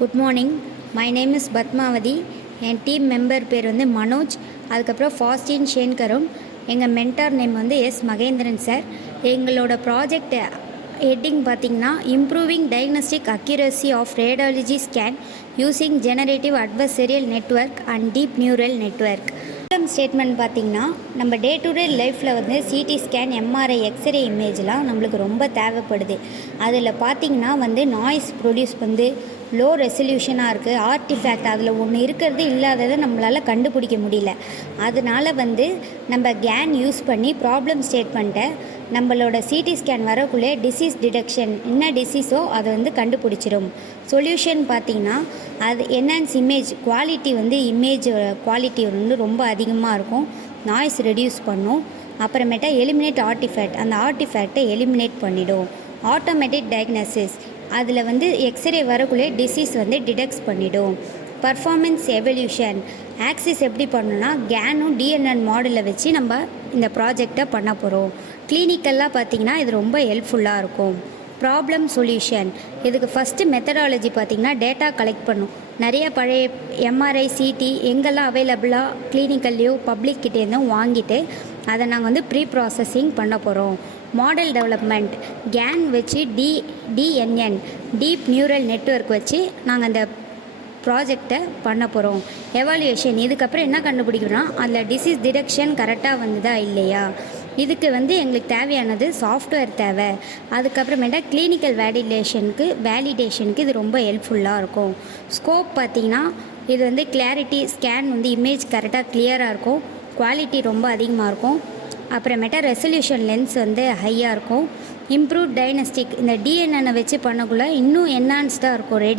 Good morning. My name is Padmavathi. என் team member பேர் வந்து மனோஜ். அதுக்கப்புறம் ஃபாஸ்டின் ஷேன்கரும். எங்கள் மென்டார் நேம் வந்து எஸ் மகேந்திரன் சார். எங்களோட ப்ராஜெக்ட் ஹெட்டிங் பார்த்திங்கன்னா improving diagnostic accuracy of radiology scan using generative adversarial network and deep neural network. Statement பார்த்திங்கன்னா நம்ம டே டு டே லைஃப்பில் வந்து சிடி ஸ்கேன், எம்ஆர்ஐ, எக்ஸ்ரே இமேஜ்லாம் நம்மளுக்கு ரொம்ப தேவைப்படுது. அதில் பார்த்திங்கன்னா வந்து நாய்ஸ் ப்ரொடியூஸ் வந்து லோ ரெசல்யூஷனாக இருக்குது. ஆர்டிஃபேக்ட் அதில் ஒன்று இருக்கிறது இல்லாததை நம்மளால் கண்டுபிடிக்க முடியல. அதனால் வந்து நம்ம கேன் யூஸ் பண்ணி ப்ராப்ளம் ஸ்டேட்மெண்ட்டை நம்மளோட சிடி ஸ்கேன் வரக்குள்ளே டிசீஸ் டிடெக்ஷன் என்ன டிசீஸோ அதை வந்து கண்டுபிடிச்சிடும். சொல்யூஷன் பார்த்திங்கன்னா அது என்ஹான்ஸ் இமேஜ் குவாலிட்டி வந்து இமேஜ் குவாலிட்டி வந்து ரொம்ப அதிகமாக இருக்கும். நாய்ஸ் ரெடியூஸ் பண்ணும். அப்புறமேட்டா எலிமினேட் ஆர்டிஃபேக்ட், அந்த ஆர்டிஃபேக்டை எலிமினேட் பண்ணிடும். ஆட்டோமேட்டிக் டயக்னோசிஸ் அதில் வந்து எக்ஸ்ரே வரக்குள்ளே டிசீஸ் வந்து டிடெக்ட் பண்ணிடும். பர்ஃபார்மன்ஸ் எவல்யூஷன் ஆக்சிஸ் எப்படி பண்ணணும்னா கேனும் டிஎன்என் மாடலை வச்சு நம்ம இந்த ப்ராஜெக்டை பண்ண போகிறோம். கிளினிக்கெல்லாம் பார்த்திங்கன்னா இது ரொம்ப ஹெல்ப்ஃபுல்லாக இருக்கும். ப்ராப்ளம் சொல்யூஷன் இதுக்கு ஃபஸ்ட்டு மெத்தடாலஜி பார்த்திங்கன்னா டேட்டா கலெக்ட் பண்ணும். நிறைய பழைய எம்ஆர்ஐ, சிடி எங்கெல்லாம் அவைலபிளாக கிளினிக்கல்லையோ பப்ளிக்கிட்டேருந்தும் வாங்கிட்டு அதை நாங்கள் வந்து ப்ரீ ப்ராசஸிங் பண்ண போகிறோம். மாடல் டெவலப்மெண்ட் கேன் வச்சு டிஎன்என் டீப் நியூரல் நெட்வொர்க் வச்சு நாங்கள் அந்த ப்ராஜெக்டை பண்ண போகிறோம். எவாலுவேஷன் இதுக்கப்புறம் என்ன கண்டுபிடிக்கணும்னா அதில் டிசீஸ் டிடெக்ஷன் கரெக்டாக வந்ததா இல்லையா. இதுக்கு வந்து எங்களுக்கு தேவையானது சாஃப்ட்வேர் தேவை. அதுக்கப்புறமேட்டா கிளினிக்கல் வேலிடேஷனுக்கு இது ரொம்ப ஹெல்ப்ஃபுல்லாக இருக்கும். ஸ்கோப் பார்த்திங்கன்னா இது வந்து கிளாரிட்டி ஸ்கேன் வந்து இமேஜ் கரெக்டாக கிளியராக இருக்கும். குவாலிட்டி ரொம்ப அதிகமாக இருக்கும். அப்புறமேட்டா ரெசல்யூஷன் லென்ஸ் வந்து ஹையாக இருக்கும். இம்ப்ரூவ் டயக்னோஸ்டிக் இந்த டிஎன்எனை வச்சு பண்ணக்குள்ளே இன்னும் என்ஹான்ஸ்டாக இருக்கும் ரேடியோ